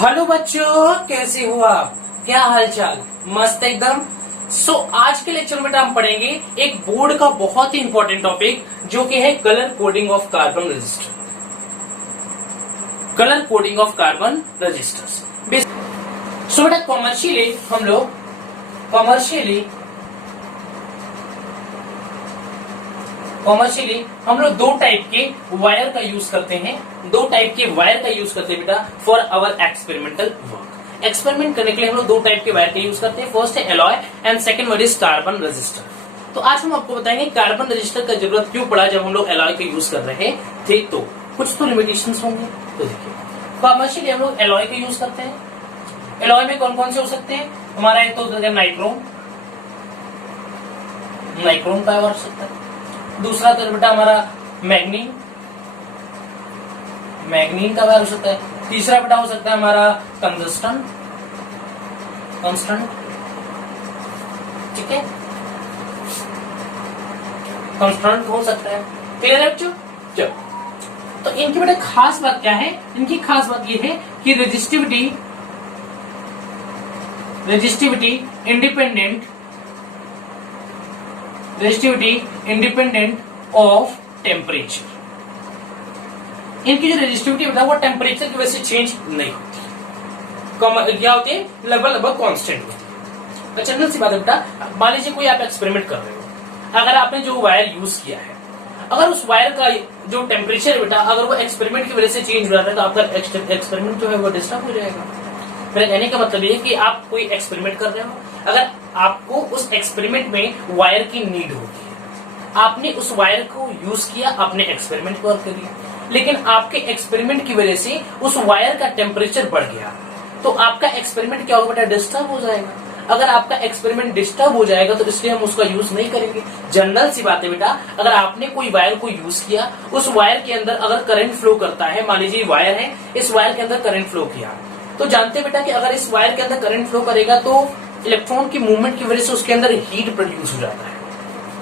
Hello बच्चों, कैसे हो आप? क्या हालचाल? मस्त एकदम। आज के लेक्चर में हम पढ़ेंगे एक बोर्ड का बहुत ही इंपॉर्टेंट टॉपिक जो कि है colour coding of carbon register. Colour coding of carbon registers. बेटा कॉमर्शियली हम लोग दो टाइप के वायर का यूज करते हैं। बेटा for our experimental work. Experiment करने के लिए हम लोग दो टाइप के वायर का यूज करते हैं। फर्स्ट है alloy and second word is carbon register. तो आज हम आपको बताएंगे कार्बन रजिस्टर का जरूरत क्यों पड़ा जब हम लोग एलॉय का यूज कर रहे थे। तो कुछ तो लिमिटेशंस होंगे। तो देखिए, कॉमर्शियली हम लोग एलॉय का यूज करते हैं। एलॉय में कौन कौन से हो सकते हैं? हमारा एक तो नाइक्रोम का हो सकता है। दूसरा तो बेटा हमारा मैग्नीन का वायर हो सकता है। तीसरा बेटा हो सकता है हमारा कंस्टंट। ठीक है, कंस्टंट हो सकता है। क्लियर है बच्चों? चलो, तो इनकी बेटा खास बात क्या है? इनकी खास बात ये है कि रेजिस्टिविटी इंडिपेंडेंट ऑफ टेम्परेचर। इनकी जो रेजिस्टिविटी बेटा वो टेम्परेचर की वजह से चेंज नहीं होती। क्या होती है? लगभग कांस्टेंट होती है। तो जनरल सी बात है बेटा, मान लीजिए कोई आप एक्सपेरिमेंट कर रहे हो, अगर आपने जो वायर यूज किया है, अगर उस वायर का जो टेम्परेचर बेटा अगर वो एक्सपेरिमेंट की वजह से चेंज हो जाता है तो आपका एक्सपेरिमेंट जो है वो डिस्टर्ब हो जाएगा। मेरा कहने का मतलब ये है कि आप कोई एक्सपेरिमेंट कर रहे हो, अगर आपको उस एक्सपेरिमेंट में वायर की नीड होती है, आपने उस वायर को यूज किया, आपने एक्सपेरिमेंट कर दिया, लेकिन आपके एक्सपेरिमेंट की वजह से उस वायर का टेम्परेचर बढ़ गया, तो आपका एक्सपेरिमेंट क्या होगा बेटा? डिस्टर्ब हो जाएगा। अगर आपका एक्सपेरिमेंट डिस्टर्ब हो जाएगा तो इसलिए हम उसका यूज नहीं करेंगे। जनरल सी बात है बेटा, अगर आपने कोई वायर को यूज किया, उस वायर के अंदर अगर करंट फ्लो करता है, मान लीजिए वायर है, इस वायर के अंदर करंट फ्लो किया, तो जानते बेटा कि अगर इस वायर के अंदर करंट फ्लो करेगा तो इलेक्ट्रॉन की मूवमेंट की वजह से उसके अंदर हीट प्रोड्यूस हो जाता है।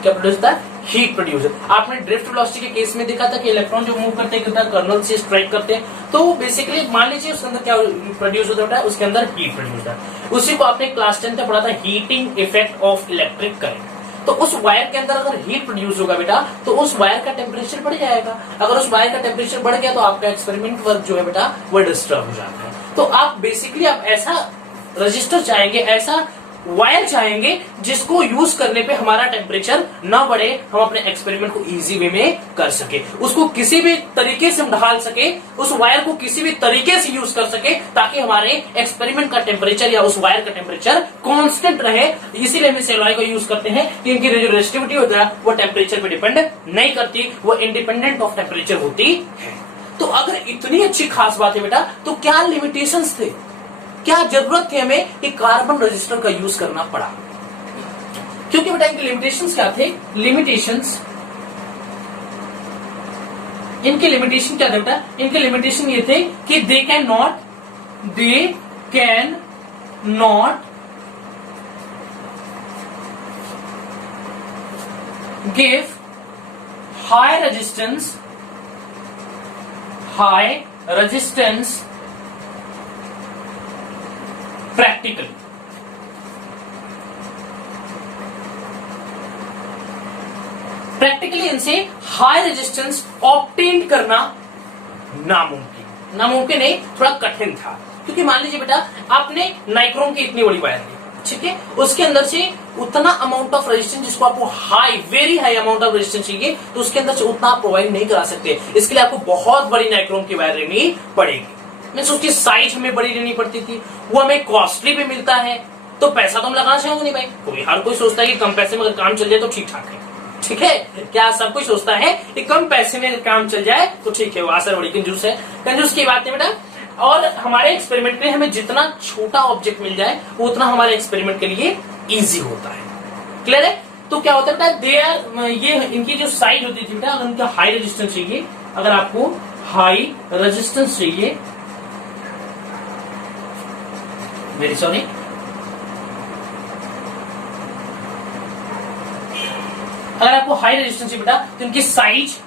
क्या प्रोड्यूस होता है? Heat produce. आपने ड्रिफ्ट वेलोसिटी के केस में देखा था कि इलेक्ट्रॉन जो मूव करते हैं कर्नल से स्ट्राइक करते हैं, तो बेसिकली मान लीजिए उसके अंदर क्या प्रोड्यूस होता है? उसके अंदर हीट प्रोड्यूस होता है। उसी को आपने क्लास 10 में पढ़ा था, heating effect of electric current. तो उस वायर के अंदर अगर हीट प्रोड्यूस होगा बेटा तो उस वायर का टेम्परेचर बढ़ जाएगा। अगर उस वायर का टेम्परेचर बढ़ गया तो आपका एक्सपेरिमेंट वर्क जो है बेटा वो डिस्टर्ब हो जाता है। तो आप बेसिकली आप ऐसा रजिस्टर चाहेंगे, ऐसा वायर चाहेंगे जिसको यूज करने पे हमारा टेम्परेचर ना बढ़े, हम अपने एक्सपेरिमेंट को इजी वे में कर सके, उसको किसी भी तरीके से ढाल सके, उस वायर को किसी भी तरीके से यूज कर सके ताकि हमारे एक्सपेरिमेंट का टेम्परेचर या उस वायर का टेम्परेचर कांस्टेंट रहे। इसीलिए हम इस एलॉय को यूज करते हैं कि इनकी जो रेजिस्टिविटी होता है वो टेम्परेचर पे डिपेंड नहीं करती, वो इंडिपेंडेंट ऑफ टेम्परेचर होती है। तो अगर इतनी अच्छी खास बात है बेटा, तो क्या लिमिटेशंस थे, क्या जरूरत थी हमें कि कार्बन रजिस्टर का यूज करना पड़ा? क्योंकि बेटा इनके लिमिटेशंस क्या थे? इनके लिमिटेशन क्या थे बेटा? इनके लिमिटेशन ये थे कि they can not give high resistance practically इनसे हाई रेजिस्टेंस ऑब्टेन करना नामुमकिन नहीं, थोड़ा कठिन था। क्योंकि मान लीजिए बेटा आपने नाइक्रोम की इतनी बड़ी वायर ली, ठीक है, उसके अंदर से उतना अमाउंट ऑफ रेजिस्टेंस जिसको आपको very high amount of resistance चाहिए, तो उसके अंदर से उतना आप प्रोवाइड नहीं करा सकते। इसके लिए आपको बहुत बड़ी नाइक्रोम की वायर लेनी पड़ेगी। उसकी साइज हमें बड़ी लेनी पड़ती थी, वो हमें कॉस्टली भी मिलता है, तो पैसा तो हम लगाना चाहेंगे नहीं भाई। हर कोई सोचता है कि कम पैसे में अगर काम चल जाए तो ठीक ठाक है, ठीक है, क्या सब कोई सोचता है कि कम पैसे में काम चल जाए तो ठीक है। वो आसर बड़ी कंजूस है, कंजूस की बात नहीं बेटा। और हमारे एक्सपेरिमेंट में हमें जितना छोटा ऑब्जेक्ट मिल जाए उतना हमारे एक्सपेरिमेंट के लिए इजी होता है। क्लियर है? तो क्या होता है बेटा, ये इनकी जो साइज होती थी बेटा, अगर उनका हाई रेजिस्टेंस चाहिए, अगर आपको हाई रेजिस्टेंस चाहिए, वेरी सॉरी, अगर आपको हाई रेजिस्टेंस बेटा तो इनकी साइज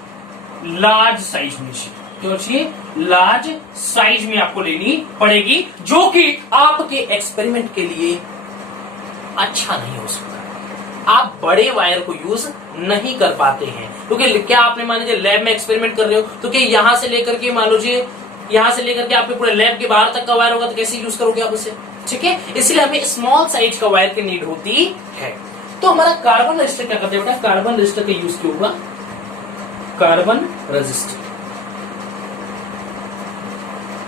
लार्ज साइज होनी चाहिए। जो चाहिए लार्ज साइज में आपको लेनी पड़ेगी, जो कि आपके एक्सपेरिमेंट के लिए अच्छा नहीं हो सकता। आप बड़े वायर को यूज नहीं कर पाते हैं, क्योंकि क्या आपने मान लीजिए लैब में एक्सपेरिमेंट कर रहे हो, तो क्या यहां से लेकर के मान लीजिए यहां से लेकर के आपके पूरे लैब के बाहर तक का वायर होगा, तो कैसे यूज करोगे आप उसे? ठीक है, इसलिए हमें स्मॉल साइज का वायर की नीड होती है। तो हमारा कार्बन रजिस्टर क्या करते हैं बेटा? कार्बन रजिस्टर का यूज क्यों हुआ? कार्बन रजिस्टर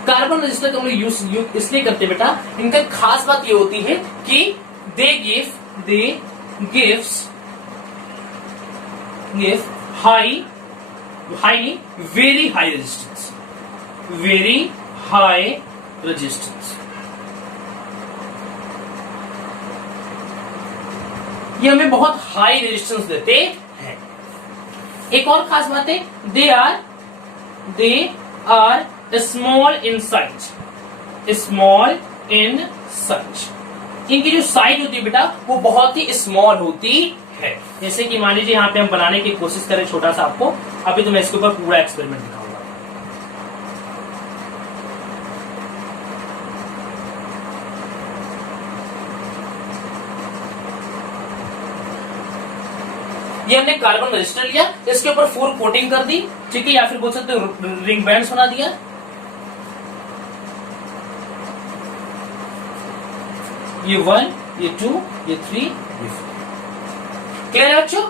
का हम यूज इसलिए करते हैं बेटा, इनका खास बात ये होती है कि दे gives very high resistance। ये हमें बहुत हाई रेजिस्टेंस देते हैं। एक और खास बात है, they are small in size. इनकी जो साइज होती है बेटा वो बहुत ही स्मॉल होती है। जैसे कि मान लीजिए यहाँ पे हम बनाने की कोशिश करें छोटा सा आपको, अभी तो मैं इसके ऊपर पूरा एक्सपेरिमेंट दिखाऊंगा। ये हमने कार्बन रजिस्टर लिया, इसके ऊपर 4 कोटिंग कर दी, ठीक है, या फिर बोल सकते हो रिंग बैंड्स बना दिया। ये 1, ये 2, ये 3, ये 4। क्लियर है बच्चों?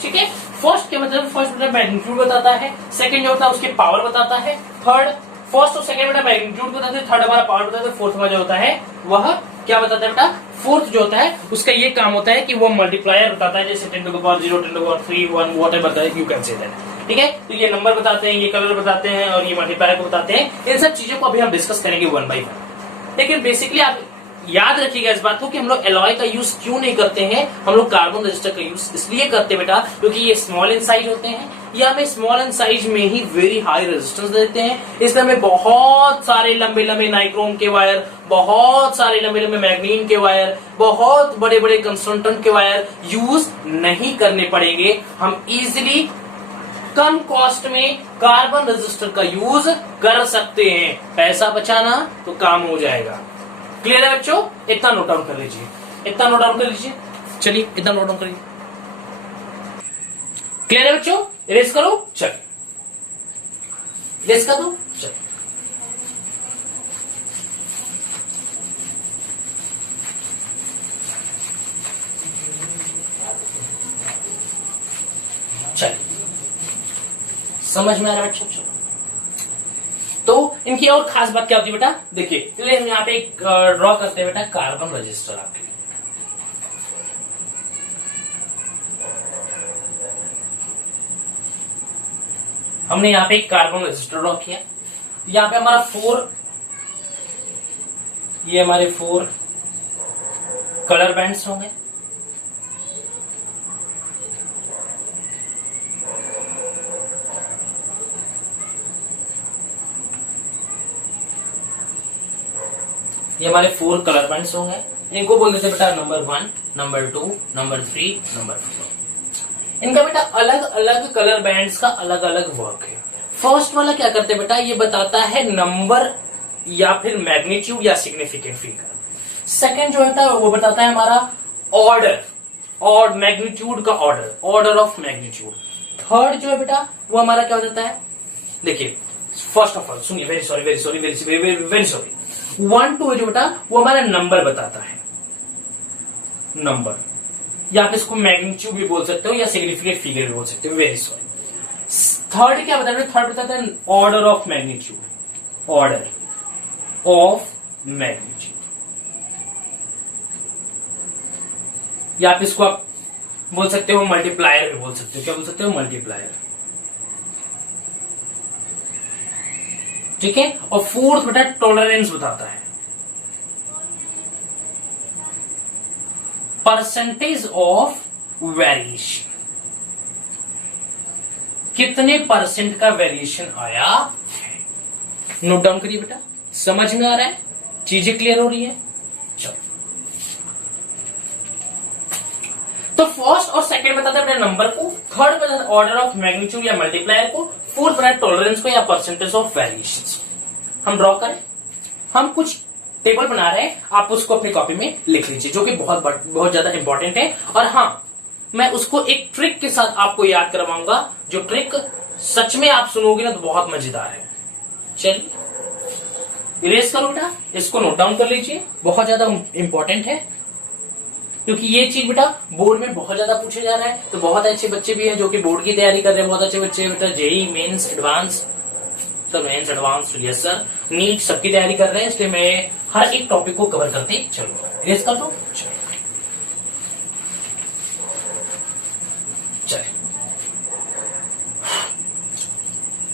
ठीक है। फर्स्ट क्या मतलब? फर्स्ट बेटा मैग्नीट्यूड बताता है, सेकंड जो होता है उसकी पावर बताता है, फर्स्ट और सेकंड बेटा मैग्नीट्यूड बताते हैं, थर्ड हमारा पावर बताता है, फोर्थ में जो होता है वह क्या बताता है बेटा? फोर्थ जो होता है उसका ये काम होता है कि वो मल्टीप्लायर बताता है, जैसे 10 to the power 0, 10 to the power 3, 1 whatever बताता है, यू कैन से दैट। ठीक है, तो ये नंबर बताते हैं, ये कलर बताते हैं और ये मल्टीप्लायर को बताते हैं। इन सब चीजों को अभी हम डिस्कस करेंगे 1 by 1। लेकिन बेसिकली आप याद रखिएगा इस बात को कि हम लोग एलॉय का यूज क्यों नहीं करते हैं, हम लोग कार्बन रजिस्टर का यूज इसलिए करते हैं बेटा क्योंकि ये स्मॉल इन साइज होते हैं, या हमें स्मॉल इन साइज में ही वेरी हाई रेजिस्टेंस देते हैं। इसलिए हमें बहुत सारे लंबे लंबे नाइक्रोम के वायर, बहुत सारे लंबे लंबे मैग्नीन के वायर, बहुत बड़े बड़े कंसंट्रेंट के वायर यूज नहीं करने पड़ेंगे। हम इजिली कम कॉस्ट में कार्बन रजिस्टर का यूज कर सकते हैं। पैसा बचाना तो काम हो जाएगा। क्लियर है बच्चों? इतना नोट डाउन कर लीजिए, चलिए इतना नोट डाउन करिए। क्लियर है बच्चों? इरेज करो, चल इरेज कर दो, चल। चल समझ में आ रहा है बच्चों? चलो, तो इनकी और खास बात क्या होती है बेटा? देखिए, चलिए हम यहाँ पे एक ड्रॉ करते हैं बेटा कार्बन रजिस्टर आपके लिए। हमने यहाँ पे एक कार्बन रजिस्टर ड्रॉ किया। यहाँ पे हमारा 4, ये हमारे 4 कलर बैंड्स होंगे। ये हमारे 4 कलर बैंड्स होंगे। इनको बोल देते बेटा नंबर 1, नंबर 2, नंबर 3, नंबर 4। इनका बेटा अलग अलग कलर बैंड्स का अलग अलग वर्क है। फर्स्ट वाला क्या करते हैं बेटा? ये बताता है नंबर या फिर मैग्नीट्यूड या सिग्निफिकेंट फिगर। सेकंड जो होता है वो बताता है हमारा ऑर्डर और मैग्नीट्यूड का ऑर्डर ऑफ मैग्नीट्यूड। थर्ड जो है बेटा वो हमारा क्या हो जाता है? देखिए, फर्स्ट ऑफ ऑल सुनिए, वेरी सॉरी 1, 2 जो बेटा वो हमारा नंबर बताता है, नंबर, या आप इसको मैग्नीट्यूड भी बोल सकते हो या सिग्निफिकेंट फिगर भी बोल सकते हो। Very sorry. थर्ड क्या बताता है? थर्ड बताता है ऑर्डर ऑफ मैग्नीट्यूड, या आप इसको आप बोल सकते हो मल्टीप्लायर भी बोल सकते हो। क्या बोल सकते हो? मल्टीप्लायर। ठीक है। और फोर्थ बेटा टॉलरेंस बताता है, परसेंटेज ऑफ वेरिएशन, कितने परसेंट का वेरिएशन आया है। नोट डाउन करिए बेटा, समझ में आ रहा है? चीजें क्लियर हो रही है? चलो, तो फर्स्ट और सेकंड बताते हैं अपने नंबर को, थर्ड बताते ऑर्डर ऑफ मैग्नीट्यूड या मल्टीप्लायर को, फोर्थ बना टॉलरेंस को या परसेंटेज ऑफ वेरिएशन। हम ड्रॉ करें, हम कुछ टेबल बना रहे हैं, आप उसको अपनी कॉपी में लिख लीजिए, जो कि बहुत ज्यादा इंपॉर्टेंट है। और हाँ, मैं उसको एक ट्रिक के साथ आपको याद करवाऊंगा, जो ट्रिक सच में आप सुनोगे ना तो बहुत मजेदार है। चलिए इरेज करो बेटा, इसको नोट डाउन कर लीजिए, बहुत ज्यादा इंपॉर्टेंट है, क्योंकि ये चीज बेटा बोर्ड में बहुत ज्यादा पूछे जा रहा है। तो बहुत अच्छे बच्चे भी हैं जो कि बोर्ड की तैयारी कर रहे हैं, बहुत अच्छे बच्चे बेटा JEE mains advance, sir mains advance, yes sir, NEET सबकी तैयारी कर रहे हैं, इसलिए मैं हर एक टॉपिक को कवर करते चलूंगा। इरेज कर दो, चलिए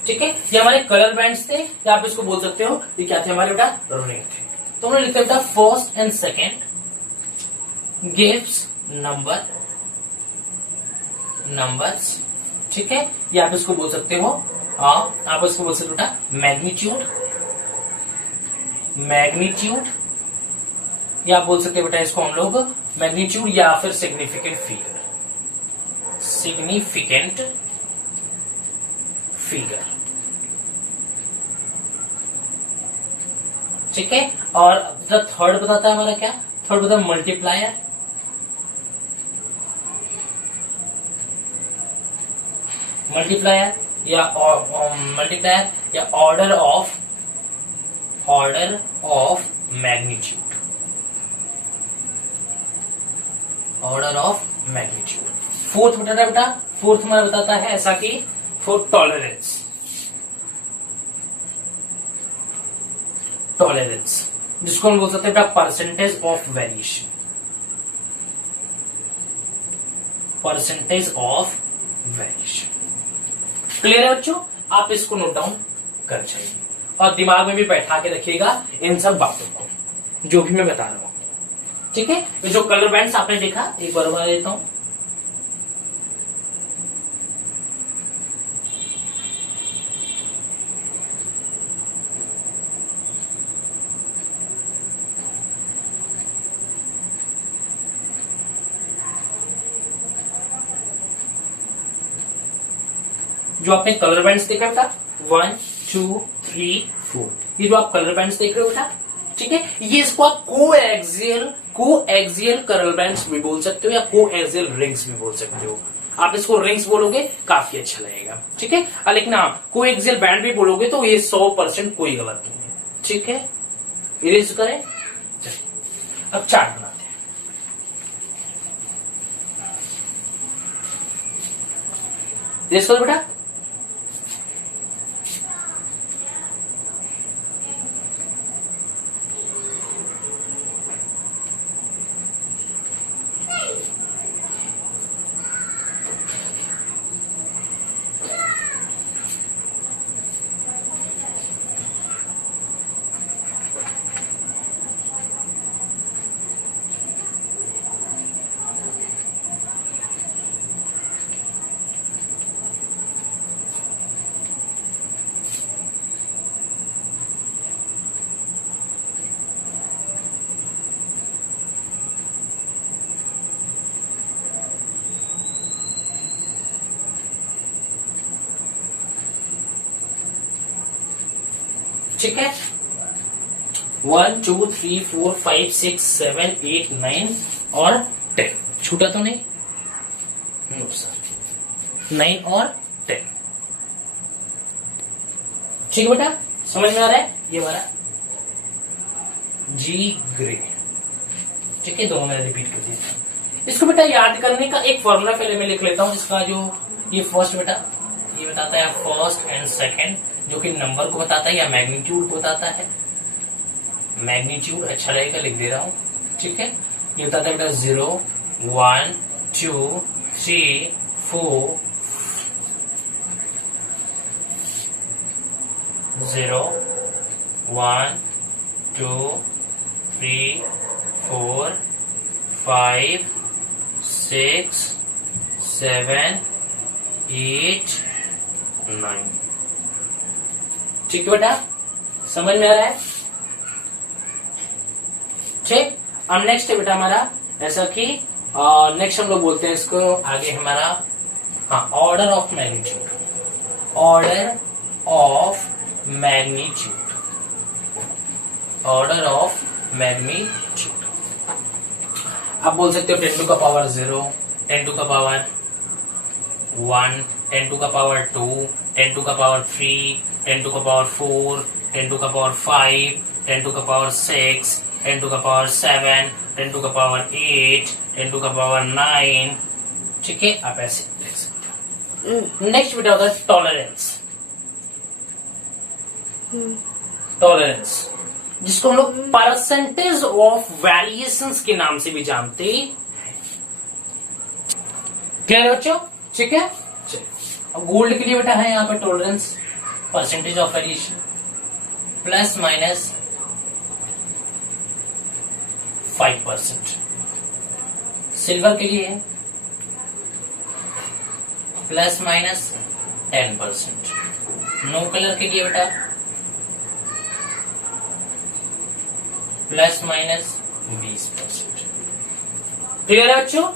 ठीक है। ये हमारे कलर बैंड्स थे, या आप इसको बोल सकते हो ये क्या थे हमारे बेटा, रिंग थे। तो हमने लिखा बेटा first and second gives numbers, ठीक है। या आप इसको बोल सकते हो, आप इसको बोल सकते हो बेटा मैग्नीट्यूड, या आप बोल सकते हो बेटा इसको हम लोग मैग्नीट्यूड या फिर सिग्निफिकेंट फिगर, ठीक है। और द थर्ड बताता है हमारा क्या, थर्ड बताता है मल्टीप्लायर या ऑर्डर ऑफ मैग्नीट्यूड, फोर्थ बताता है बेटा, फोर्थ हमारा बताता है ऐसा कि फोर्थ टॉलरेंस, जिसको हम बोल सकते हैं बेटा परसेंटेज ऑफ वेरिएशन, क्लियर है बच्चों। आप इसको नोट डाउन कर जाइए और दिमाग में भी बैठा के रखिएगा इन सब बातों को, जो भी मैं बता रहा हूं, ठीक है। ये जो कलर बैंड्स आपने देखा, एक बार बता देता हूं, जो आपने कलर बैंड्स देखा बेटा 1 2 3 4, ये जो आप कलर बैंड्स देख रहे हो बेटा, ठीक है, ये इसको आप कोएक्सियल कलर बैंड्स भी बोल सकते हो या कोएक्सियल रिंग्स भी बोल सकते हो। आप इसको रिंग्स बोलोगे काफी अच्छा लगेगा, ठीक है। लेकिन हाँ, कोएक्सियल बैंड भी बोलोगे तो ये 100% कोई गलत नहीं है, ठीक है। इरेज करें, अब चार्ट बनाते हैं। इरेज करो बेटा, ठीक है। 1 2 3 4 5 6 7 8 9 और 10, छूटा तो नहीं, नो सर, 9 और 10, ठीक है बेटा, समझ में आ रहा है। ये हमारा जी ग्रे, ठीक है, दोनों में रिपीट कर दिया। इसको बेटा याद करने का एक फॉर्मूला पहले मैं लिख लेता हूं। इसका जो ये फर्स्ट बेटा, ये बताता है फर्स्ट एंड सेकंड, जो कि नंबर को बताता है या मैग्नीट्यूड को बताता है। मैग्नीट्यूड अच्छा रहेगा, लिख दे रहा हूं, ठीक है। ये बताता है बेटा 0 1 2 3 4 0 1 2 3 4 5 6 7 8 9, ठीक है बेटा, समझ में आ रहा है, ठीक। अब नेक्स्ट है बेटा हमारा ऐसा कि नेक्स्ट हम लोग बोलते हैं इसको आगे हमारा, हाँ, order of magnitude. Order of magnitude, order of magnitude. आप बोल सकते हो 10 टू का पावर 0, 10 टू का पावर 1, 10 टू का पावर 2, 10 टू का पावर 3, 10 टू का पावर 4, 10 टू का पावर 5, 10 टू का पावर 6, 10 टू का पावर 7, 10 टू का पावर 8, 10 टू का पावर 9। ठीक है, आप ऐसे लिख सकते हो। नेक्स्ट बेटा होता है टॉलरेंस। टॉलरेंस जिसको हम लोग परसेंटेज ऑफ वेरिएशंस के नाम से भी जानते हैं। क्लियर है बच्चों? ठीक है, अब गोल्ड के लिए बेटा है यहाँ पे tolerance percentage of variation plus minus 5%। Silver के लिए है प्लस माइनस 10%। नो कलर के लिए बेटा प्लस माइनस 20%। क्लियर है बच्चों?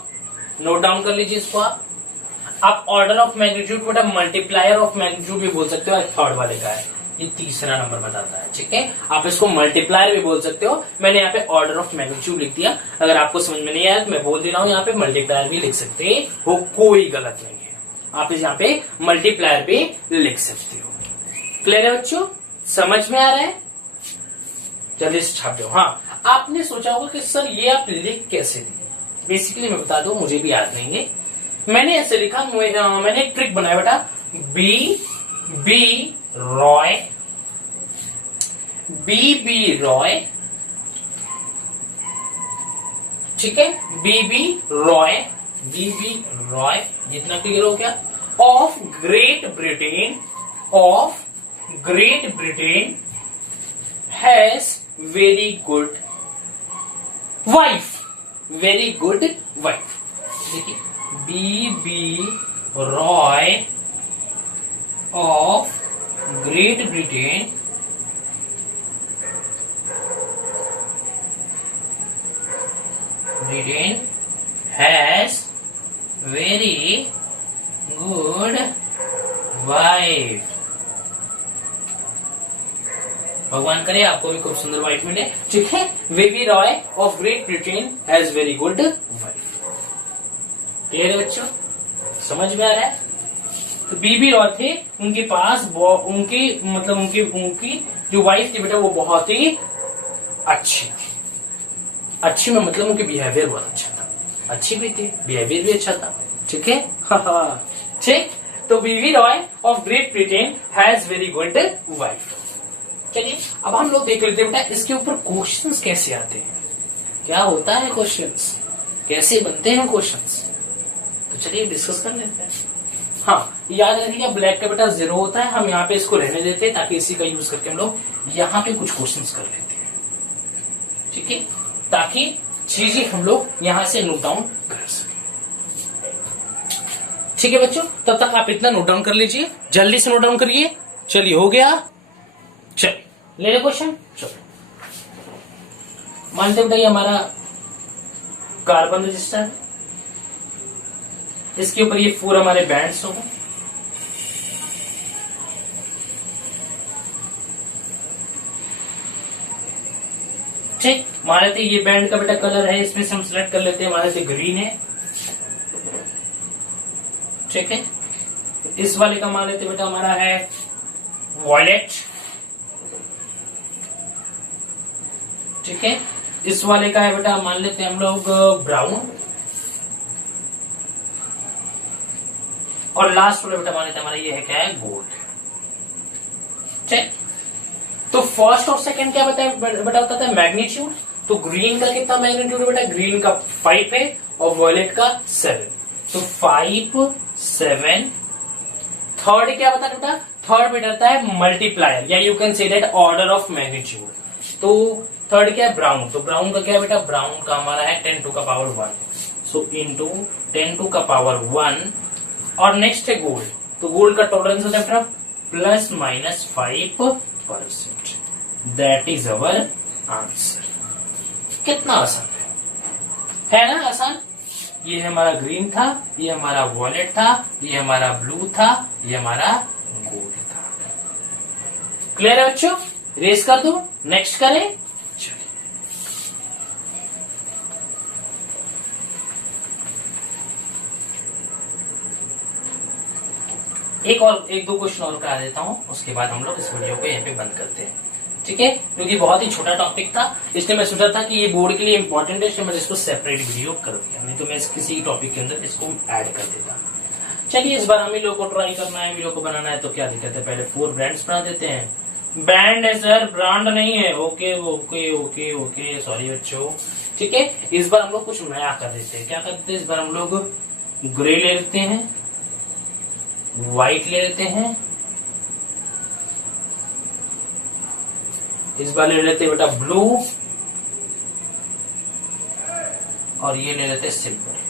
नोट डाउन कर लीजिए इसको। आप ऑर्डर ऑफ मैग्नीट्यूड बेटा मल्टीप्लायर ऑफ मैग्नीट्यूड भी बोल सकते हो, थर्ड वाले का है, ये तीसरा नंबर बताता है। ठीक है, आप इसको मल्टीप्लायर भी बोल सकते हो। मैंने यहाँ पे ऑर्डर ऑफ मैग्नीट्यूड लिख दिया। अगर आपको समझ में नहीं आया तो मैं बोल दे रहा हूँ, यहाँ पे मल्टीप्लायर भी लिख सकते हो, कोई गलत नहीं है। आप इस यहाँ पे मल्टीप्लायर भी लिख सकते हो। क्लियर है बच्चों? समझ में आ रहा है? जल्दी से छाप दो। हाँ, आपने सोचा होगा कि सर ये आप लिख कैसे दिए। बेसिकली मैं बता दूं, मुझे भी याद नहीं है, मैंने ऐसे लिखा। मैंने एक ट्रिक बनाया बेटा, बी रॉय, बी रॉय। ठीक है, बी रॉय, जितना क्लियर हो गया। Of Great Britain has very good wife, देखिए B Roy of Great Britain has very good wife. भगवान करे आपको भी खूब सुंदर वाइफ मिले। ठीक है, baby Roy of Great Britain has very good wife. Clear है बच्चों? समझ में आ रहा है? तो बीबी रॉय थे, उनके पास उनकी जो वाइफ थी बेटा वो बहुत ही अच्छी थी। अच्छी में मतलब उनके बिहेवियर बहुत अच्छा था, अच्छी भी थी, बिहेवियर भी अच्छा था। ठीक है, ठीक। तो BB Roy of Great Britain has very good wife. चलिए अब हम लोग देख लेते हैं बेटा इसके ऊपर क्वेश्चंस कैसे आते हैं, क्या होता है क्वेश्चंस, कैसे बनते हैं क्वेश्चंस। तो चलिए डिस्कस कर लेते हैं। हाँ, याद रखिएगा ब्लैक का बेटा 0 होता है, हम यहाँ पे इसको रहने देते हैं ताकि इसी का यूज करके हम लोग यहाँ पे कुछ क्वेश्चंस कर लेते हैं। ठीक है, ताकि चीजें हम लोग यहाँ से नोट डाउन कर सकें। ठीक है बच्चों, तब तक आप इतना नोट डाउन कर लीजिए, जल्दी से नोट डाउन करिए। चलिए हो गया, चलिए ले ले क्वेश्चन। चलो मानते बेटा ये हमारा कार्बन रजिस्टर, इसके ऊपर ये 4 हमारे बैंड्स होंगे। ठीक, मान लेते ये बैंड का बेटा कलर है, इसमें से हम सिलेक्ट कर लेते हैं, मान लेते ग्रीन है। ठीक है, इस वाले का मान लेते बेटा हमारा है वॉयलेट। ठीक है, इस वाले का है बेटा मान लेते हैं हम लोग ब्राउन, और लास्ट वाला बेटा मान लेते हैं हमारा ये है क्या है गोल्ड। ठीक, तो फर्स्ट और सेकंड क्या बेटा होता था मैग्नीट्यूड। तो ग्रीन का कितना मैग्नीट्यूड है बेटा, ग्रीन का 5 है और वॉयलेट का 7, तो 5 7। थर्ड क्या बता बेटा, थर्ड बेटा है मल्टीप्लायर, या you can say that order of magnitude. तो थर्ड क्या है ब्राउन, तो ब्राउन का क्या है बेटा, ब्राउन का हमारा है 10 टू का पावर 1, सो इंटू 10 टू का पावर 1। और नेक्स्ट है गोल्ड, तो गोल्ड का टॉलरेंस होता है बेटा plus minus 5%। That is our answer. कितना आसान है ना, आसान। ये हमारा ग्रीन था, ये हमारा वॉयलेट था, ये हमारा ब्लू था, ये हमारा गोल्ड। क्लियर है बच्चों? रेस कर दो, नेक्स्ट करें। एक दो क्वेश्चन और करा देता हूं, उसके बाद हम लोग इस वीडियो को यहीं पे बंद करते हैं, ठीक है? क्योंकि बहुत ही छोटा टॉपिक था, इसलिए मैं सोचा था कि ये बोर्ड के लिए इंपॉर्टेंट है, इसलिए मैंने इसको सेपरेट वीडियो कर दिया, नहीं तो मैं किसी टॉपिक के अंदर इसको ऐड कर देता। चलिए इस बार हम ही लोग को ट्राई करना है, वीडियो को बनाना है, तो क्या दिक्कत है, पहले 4 ब्रांड्स बना देते हैं। ब्रांड है सर, ब्रांड नहीं है। Okay okay okay okay, sorry बच्चों, ठीक है? इस बार हम लोग कुछ नया कर देते हैं। क्या करते हैं इस बार? हम लोग ग्रे ले लेते हैं, व्हाइट ले लेते हैं, इस बार ले लेते हैं बेटा ब्लू, और ये ले लेते हैं सिल्वर।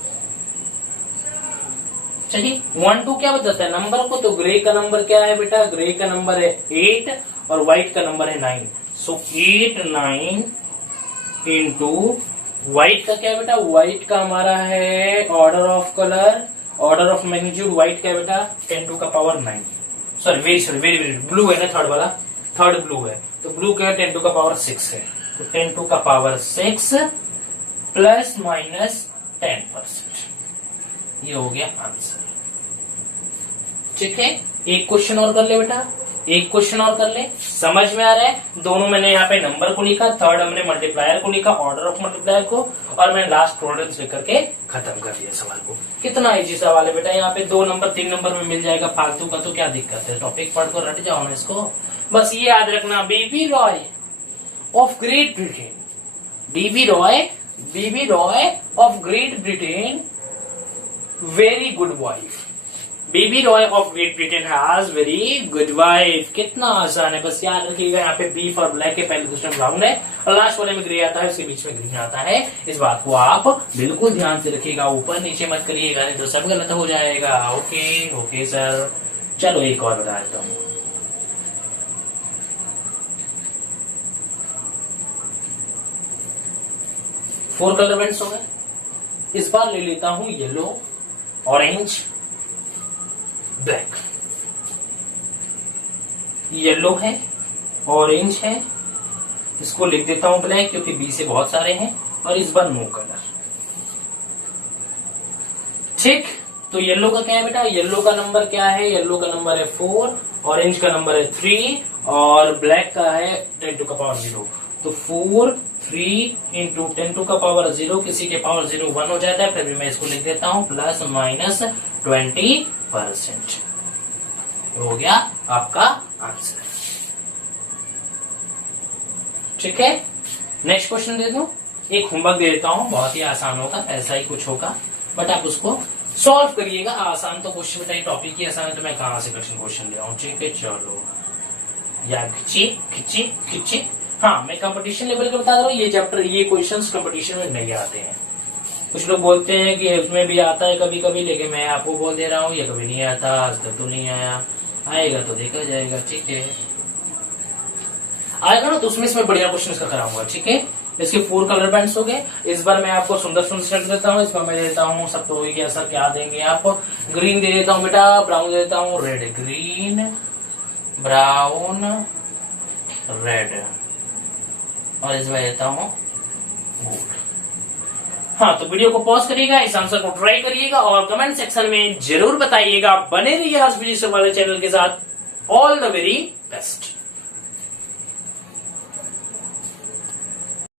चलिए 1 2 क्या बताता है नंबर को? तो ग्रे का नंबर क्या है बेटा? ग्रे का नंबर है 8 और व्हाइट का नंबर है 9। सो 8 9 इंटू व्हाइट का क्या है बेटा? व्हाइट का हमारा है order of colour, order of magnitude white का है बेटा 10 टू का पावर 9। सॉरी वेरी ब्लू है ना, थर्ड वाला, थर्ड ब्लू है, तो ब्लू का 10 टू का पावर 6 है, तो 10 टू का पावर 6 प्लस माइनस 10%, ये हो गया आंसर। ठीक है, एक क्वेश्चन और कर ले बेटा, एक क्वेश्चन और कर ले। समझ में आ रहा है? दोनों मैंने यहाँ पे नंबर को लिखा, थर्ड हमने मल्टीप्लायर को लिखा, ऑर्डर ऑफ मल्टीप्लायर को, और मैंने लास्ट टॉलरेंस लेकर के खत्म कर दिया सवाल को। कितना इजी सवाल है बेटा, यहाँ पे 2 नंबर 3 नंबर में मिल जाएगा, फालतू का तो क्या दिक्कत है, टॉपिक पढ़ कर रट जाओ ना इसको। बस ये याद रखना, BB Roy of Great Britain, BB Roy of Great Britain, very good wife. BB Roy of Great Britain has very good wife. कितना आसान है, बस याद रखिएगा यहाँ पे बीफ और ब्लैक है, पहले दूसरे में ब्राउन है, और लास्ट वाले में ग्रे आता है, उसके बीच में ग्रीन आता है। इस बात को आप बिल्कुल ध्यान से रखिएगा, ऊपर नीचे मत करिएगा, नहीं तो सब गलत हो जाएगा। ओके ओके सर, चलो एक और बता देता हूँ। फोर कलर बैंड्स हो गए। इस बार ले लेता हूं येलो, ऑरेंज, ब्लैक। येलो है, ऑरेंज है, इसको लिख देता हूं ब्लैक, क्योंकि बी से बहुत सारे हैं, और इस बार नो कलर। ठीक, तो येलो का क्या है बेटा? येलो का नंबर क्या है? येलो का नंबर है 4, ऑरेंज का नंबर है 3, और ब्लैक का है 10 टू का पावर 0। तो 4 3 इंटू 10 टू का पावर 0, किसी के पावर 0 1 हो जाता है, फिर भी मैं इसको लिख देता हूं प्लस माइनस 20%। हो गया आपका आंसर। ठीक है, नेक्स्ट क्वेश्चन दे दूं, एक होमवर्क दे देता हूं, बहुत ही आसान होगा, ऐसा ही कुछ होगा, बट आप उसको सॉल्व करिएगा। आसान तो क्वेश्चन बेटा, टॉपिक ही आसान है, तो मैं कहां से क्वेश्चन ले आऊं। ठीक है, चलो यार खिंची। हाँ, मैं कंपटीशन लेवल का बता रहा हूँ, ये चैप्टर, ये क्वेश्चंस कंपटीशन में नहीं आते हैं। कुछ लोग बोलते हैं कि उसमें भी आता है कभी कभी, लेकिन मैं आपको बोल दे रहा हूँ ये कभी नहीं आता, आज तक तो नहीं आया, आएगा तो देखा जाएगा। ठीक है, आएगा ना, तो उसमें इसमें बढ़िया क्वेश्चन इसका कराऊंगा। ठीक है, इसके 4 कलर बैंड्स हो गए। इस बार मैं आपको सुंदर सेट देता हूँ, इसमें मैं देता हूँ, सब तो हो गया सर, क्या देंगे आप? ग्रीन दे देता हूँ बेटा, ब्राउन दे देता हूँ, रेड, ग्रीन ब्राउन रेड, और इसमें देता हूं गोल्ड। हाँ, तो वीडियो को पॉज करिएगा, इस आंसर को ट्राई करिएगा, और कमेंट सेक्शन में जरूर बताइएगा। बने रहिए आज वाले चैनल के साथ। All the very best.